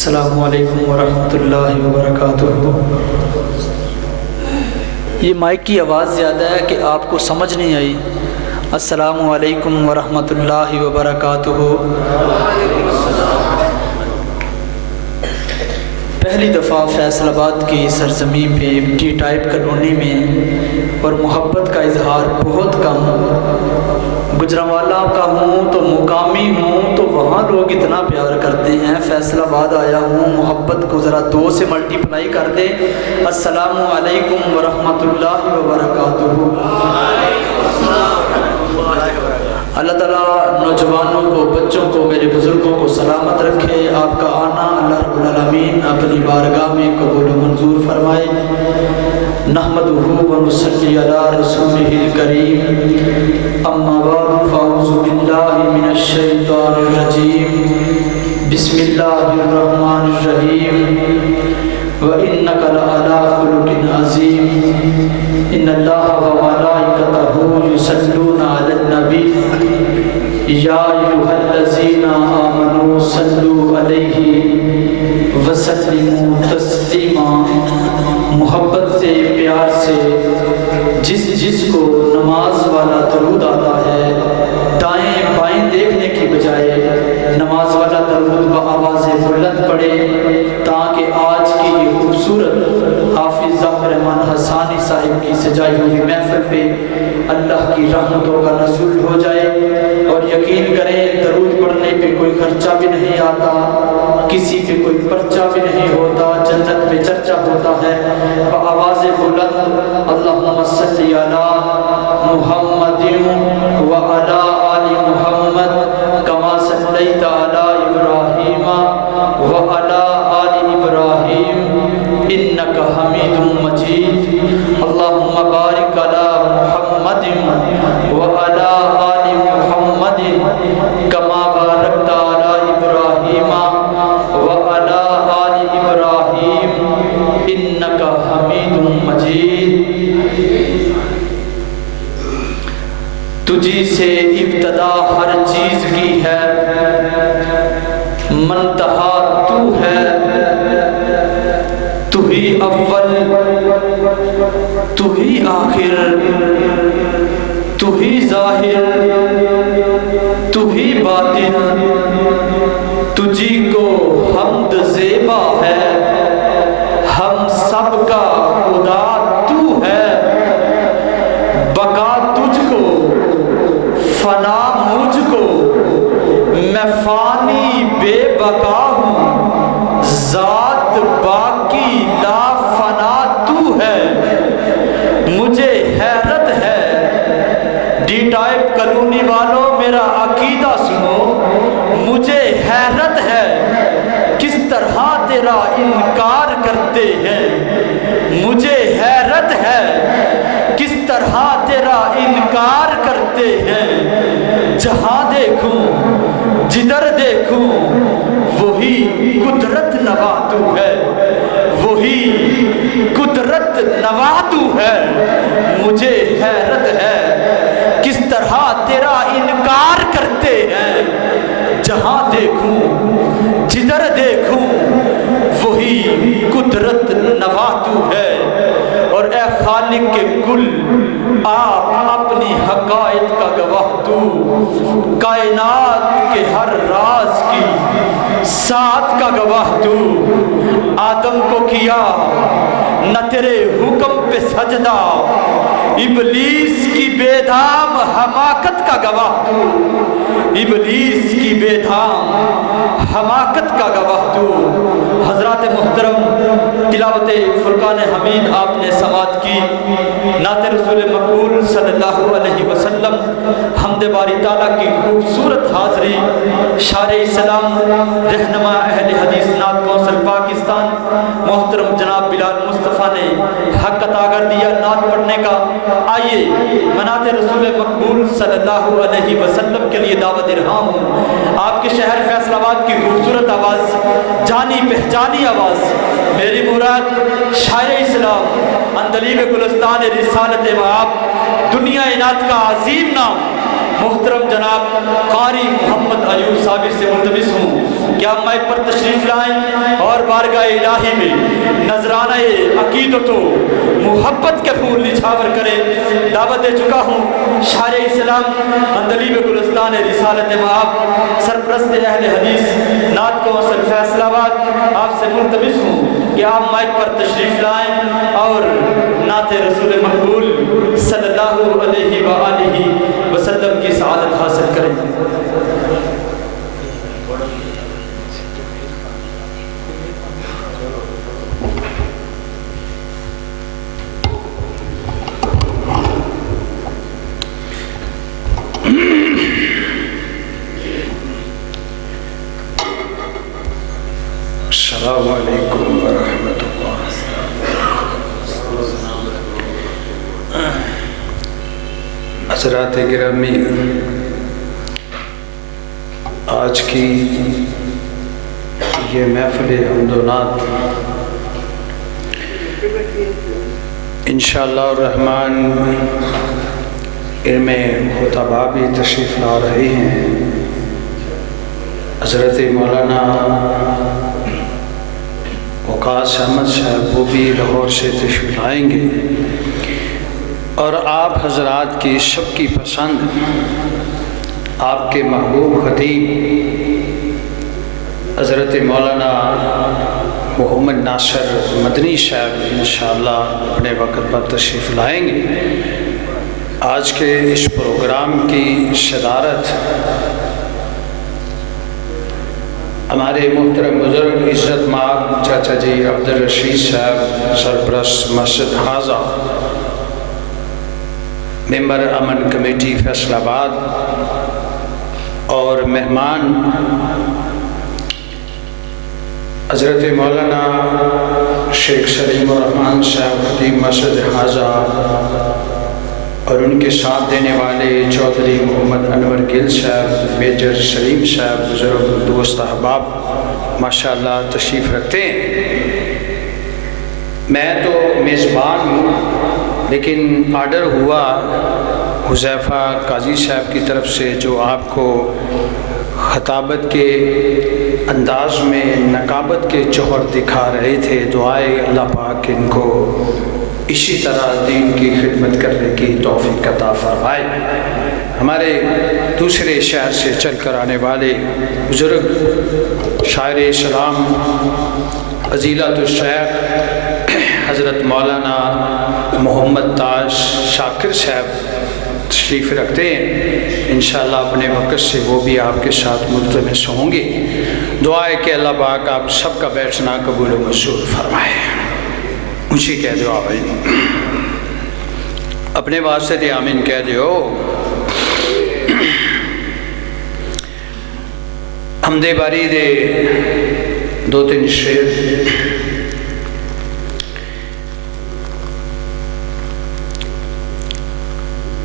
السلام علیکم ورحمۃ اللہ وبرکاتہ۔ یہ مائک کی آواز زیادہ ہے کہ آپ کو سمجھ نہیں آئی۔ السلام علیکم ورحمۃ اللہ وبرکاتہ۔ پہلی دفعہ فیصل آباد کی سرزمین پہ ٹی ٹائپ کالونی میں اور محبت کا اظہار بہت کم۔ گجرانوالہ کا ہوں تو مقامی ہوں تو وہاں لوگ اتنا پیار کرتے ہیں۔ فیصل آباد آیا ہوں، محبت کو ذرا 2 سے ملٹی پلائی کر دے۔ السلام علیکم ورحمۃ اللہ وبرکاتہ۔ اللہ تعالیٰ نوجوانوں کو، بچوں کو، میرے بزرگوں کو سلامت رکھے۔ آپ کا آنا اللہ رب العالمین اپنی بارگاہ میں قبول و منظور فرمائے۔ نحمدہ و نصلی علی رسولہ الکریم، اما بعد فاعوذ باللہ من الشیطان الرجیم، بسم اللہ الرحمن الرحیم، وَإِنَّكَ لَعَلَىٰ خُلُقٍ عَظِيمٍ، إِنَّ اللَّهَ وَمَلَائِكَتَهُ يُصَلُّونَ عَلَى النَّبِيِّ يَا أَيُّهَا الَّذِينَ آمَنُوا صَلُّوا عَلَيْهِ وَسَلِّمُوا تَسْلِيمًا۔ محبت سے، پیار سے جس کو نماز والا درود آتا ہے، دائیں بائیں دیکھنے کی بجائے نماز والا درود بآواز بلند پڑھے، تاکہ آج کی یہ خوبصورت حافظ ظفر رحمان حسانی صاحب کی سجائی ہوئی محفل پہ اللہ کی رحمتوں کا نزول ہو جائے۔ اور یقین کریں درود پڑھنے پہ کوئی خرچہ بھی نہیں آتا، کسی پہ کوئی پرچہ بھی نہیں ہوتا، جنت میں چرچا ہوتا ہے بآواز بلند اللہم صلی علی محمد وعلی آل محمد کما صلیت علی ابراہیم وعلی آل ابراہیم انک حمید مجید۔ اللہم بارک علی محمد وعلی آل محمد کما بارکت علی ابراہیم وعلی آل ابراہیم انک حمید مجید۔ تجھی سے ابتدا ہر چیز کی ہے، منتہا تو ہے، تو ہی اول، تو ہی آخر، تو ہی ظاہر، تو ہی باطن، تجھی کو حمد زیبا ہے، ہم سب کا خدا تو ہے، بقا تجھ کو، فنا مجھ کو، میں فانی بے بقا ہوں، ذات باقی لا فنا تو ہے۔ مجھے حیرت ہے، ڈی ٹائپ کالونی والوں میرا عقیدہ سنو، مجھے حیرت ہے کس طرح تیرا انکار کرتے ہیں، مجھے حیرت ہے کس طرح تیرا انکار کرتے ہیں۔ جہاں دیکھوں جدھر دیکھوں وہی قدرت نوا تو ہے، وہی قدرت نوا تو ہے۔ مجھے حیرت ہے کس طرح تیرا انکار کرتے ہیں، جہاں دیکھوں جدھر دیکھوں وہی قدرت نوا تو ہے۔ اور اے خالق کے کل، آپ اپنی حقائق کا گواہ تو، کائنات کے ہر راز کی ساتھ کا گواہ تو۔ آدم کو کیا نہ تیرے حکم پہ سجدہ، ابلیس کی بے دام حماقت کا گواہ تو، ابلیس کی بے دام حماقت کا گواہ تو۔ حضرات محترم، تلاوت فرقان حمید آپ نے سماعت کی، نعت رسول مقبول صلی اللہ علیہ وسلم، حمد باری تعالیٰ کی خوبصورت حاضری، شارع اسلام رہنما اہل حدیث نعت کونسل پاکستان محترم جناب بلال مصطفیٰ نے حق عطا کر دیا نعت پڑھنے کا۔ آئیے منات رسول مقبول صلی اللہ علیہ وسلم کے لیے دعوت دے رہا ہوں۔ آپ کے شہر فیصل آباد کی خوبصورت آواز، جانی پہچانی آواز، میری مراد شاعر اسلام اندلیب گلستان رسالت وآب، دنیا انعت کا عظیم نام محترم جناب قاری محمد ایوب صابر سے ملتمس ہوں کہ آپ مائک پر تشریف لائیں اور بارگاہ الہی میں نذرانہ عقیدت و محبت کے پھول نچھاور کریں۔ دعوت دے چکا ہوں شاعر اسلام اندلیب گلستان رسالت مآب سرپرست اہل حدیث نعت کو اصل فیصل آباد، آپ سے ملتمس ہوں کہ آپ مائک پر تشریف لائیں اور نعت رسول مقبول صلی اللہ علیہ وآلہ وسلم کی سعادت حاصل کریں۔ السلام علیکم ورحمۃ اللہ۔ حضرات گرامی، آج کی یہ محفل حمد و نعت انشاءاللہ الرحمن ان میں خطباء بھی تشریف لا رہے ہیں۔ حضرت مولانا وقاص احمد صاحب وہ بھی لاہور سے تشریف لائیں گے، اور آپ حضرات کی سب کی پسند آپ کے محبوب خطیب حضرت مولانا محمد ناصر مدنی صاحب انشاءاللہ اپنے وقت پر تشریف لائیں گے۔ آج کے اس پروگرام کی صدارت ہمارے محترم بزرگ عزت مآب چاچا جی عبدالرشید صاحب سرپرست مسجد حاضہ، ممبر امن کمیٹی فیصل آباد، اور مہمان حضرت مولانا شیخ سلیم الرحمن صاحب خطیب مسجد حاضہ، اور ان کے ساتھ دینے والے چودھری محمد انور گل صاحب، میجر سلیم صاحب، بزرگ دوست احباب ماشاءاللہ تشریف رکھتے ہیں۔ میں تو میزبان ہوں، لیکن آرڈر ہوا حذیفہ قاضی صاحب کی طرف سے جو آپ کو خطابت کے انداز میں نقابت کے جوہر دکھا رہے تھے، دعائے اللہ پاک ان کو اسی طرح دین کی خدمت کرنے کی توفیق عطا فرمائے۔ ہمارے دوسرے شہر سے چل کر آنے والے بزرگ شاعر اسلام فضیلت الشیخ حضرت مولانا محمد تاج شاکر صاحب تشریف رکھتے ہیں، انشاءاللہ اپنے وقت سے وہ بھی آپ کے ساتھ ملتمس ہوں گے۔ دعا ہے کہ اللہ پاک آپ سب کا بیٹھنا قبول و منظور فرمائے۔ اونچی کہہ دو آمین، اپنے واسطے دے آمین کہہ دیو۔ حمدے باری دے دو تین شعر۔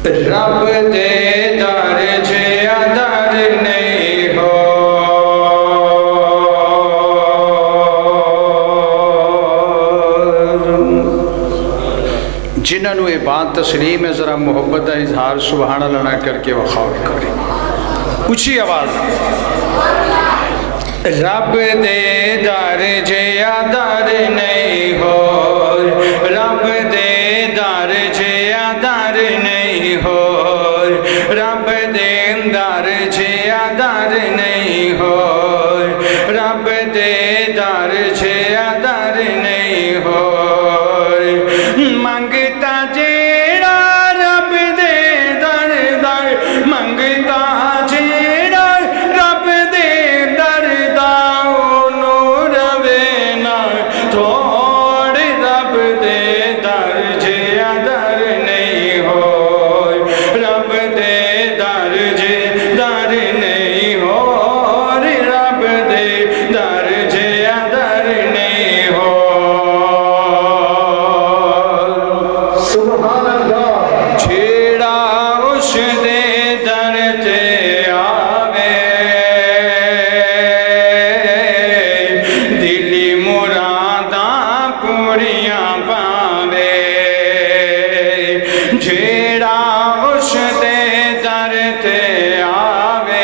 رب دے در جیا در نہیں ہو، جنہوں یہ بات تسلیم ہے، ذرا محبت کا اظہار سبحان اللہ نہ کر کے وخاؤ کریں، اونچی آواز۔ رب دے در جیا در نہیں ہو، رب دے در جیا در نہیں ہو، رب دے در جیا در نہیں ہو، رب دے در جیا در نہیں ہو، منگتا جیڑا رب دے در در، منگتا جیڑا رب دے در در، اونوں روے نہ توڑ، رب دے در جیا در نہیں ہو، رب دے در جے در نہیں ہو، رب دے در جیا در نہیں ہو۔ سبحان اللہ۔ چھیڑا اس دے در تے آوے، دلی مراداں پوریاں پاوے، چھیڑا اس دے در تے آوے،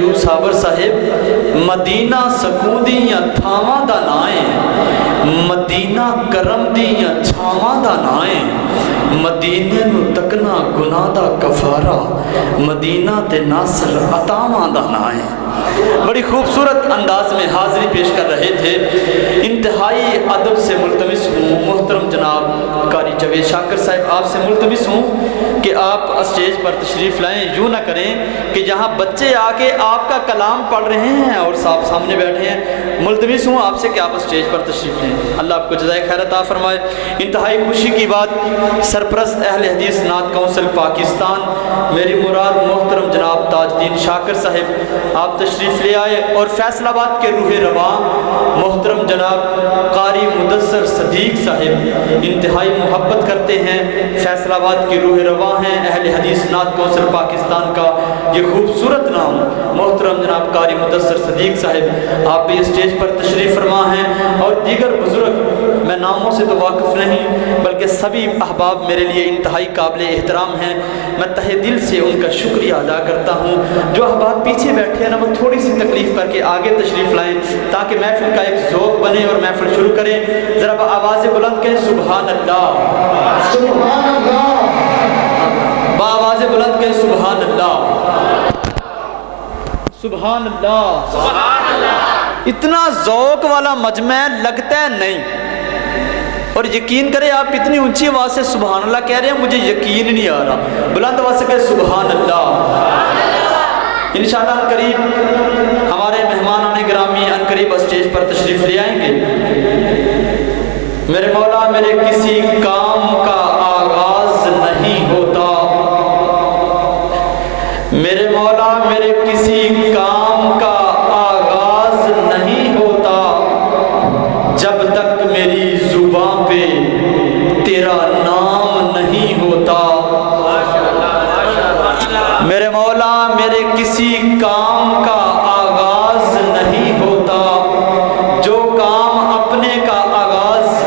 ایوب صابر صاحب مدینہ سکودیاں تھاواں دا نائیں مدینہ کرم دیاں چھاواں دا نائیں مدینے نو تکنا گناہ دا کفارہ مدینہ تے ناصر عطاواں دا نائیں. بڑی خوبصورت انداز میں حاضری پیش کر رہے تھے. انتہائی ادب سے ملتمس ہوں محترم جناب قاری جاوید شاکر صاحب آپ سے ملتمس ہوں کہ آپ اسٹیج پر تشریف لائیں. یوں نہ کریں کہ جہاں بچے آ کے آپ کا کلام پڑھ رہے ہیں اور صاحب سامنے بیٹھے ہیں. ملتمس ہوں آپ سے کہ آپ اسٹیج پر تشریف لیں. اللہ آپ کو جزائے خیر عطا فرمائے. انتہائی خوشی کی بات سرپرست اہل حدیث نعت کونسل پاکستان میری مراد محترم جناب تاج الدین شاکر صاحب آپ تشریف لے آئے اور فیصل آباد کے روح رواں محترم جناب قاری مدثر صدیق صاحب انتہائی محبت کرتے ہیں. فیصل آباد کی روح رواں ہیں اہل حدیث نعت کونسل پاکستان کا یہ خوبصورت نام محترم جناب قاری مدثر صدیق صاحب آپ بھی اسٹیج پر تشریف فرما ہیں. اور دیگر بزرگ میں ناموں سے تو واقف نہیں بلکہ سبھی احباب میرے لیے انتہائی قابل احترام ہیں. میں تہہ دل سے ان کا شکریہ ادا کرتا ہوں. جو احباب پیچھے بیٹھے ہیں نا وہ تھوڑی سی تکلیف کر کے آگے تشریف لائیں تاکہ محفل کا ایک ذوق بنے اور محفل شروع کریں. ذرا آواز بلند کہیں سبحان اللہ سبحان اللہ. آواز بلند کہیں سبحان اللہ سبحان اللہ سبحان اللہ. اتنا ذوق والا مجمع لگتا ہے نہیں اور یقین کرے آپ اتنی اونچی آواز سے سبحان اللہ کہہ رہے ہیں مجھے یقین نہیں آ رہا. بلند آواز سے کہے سبحان اللہ. انشاءاللہ قریب ہمارے مہمانان گرامی ان قریب اسٹیج پر تشریف لے آئیں گے. میرے مولا میرے کسی کام کا آغاز نہیں ہوتا میرے مولا میرے کسی کام کا آغاز نہیں ہوتا جب تک میری زبان پہ تیرا نام نہیں ہوتا. میرے مولا میرے کسی کام کا آغاز نہیں ہوتا جو کام اپنے کا آغاز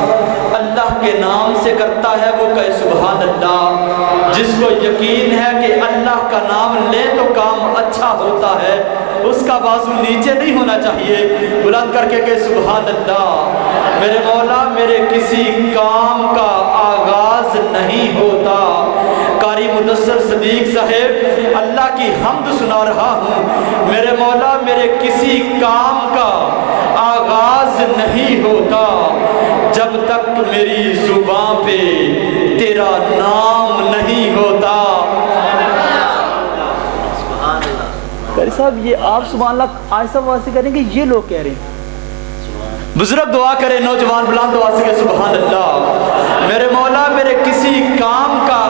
اللہ کے نام سے کرتا ہے وہ کہے سبحان اللہ. جس کو یقین ہے کہ اللہ کا نام لے تو کام اچھا ہوتا ہے اس کا بازو نیچے نہیں ہونا چاہیے. بلند کر کے کہ سبحان اللہ. میرے مولا میرے کسی کام کا آغاز نہیں ہوتا. قاری مدثر صدیق صاحب اللہ کی حمد سنا رہا ہوں. میرے مولا میرے کسی کام کا آغاز نہیں ہوتا جب تک میری زبان پہ تیرا نام نہیں ہوتا. قاری صاحب یہ آپ سبحان اللہ آئسہ واسطے کریں گے یہ لوگ کہہ رہے ہیں. بزرگ دعا کرے نوجوان بلند دعا سے کہ سبحان اللہ. میرے مولا میرے کسی کام کا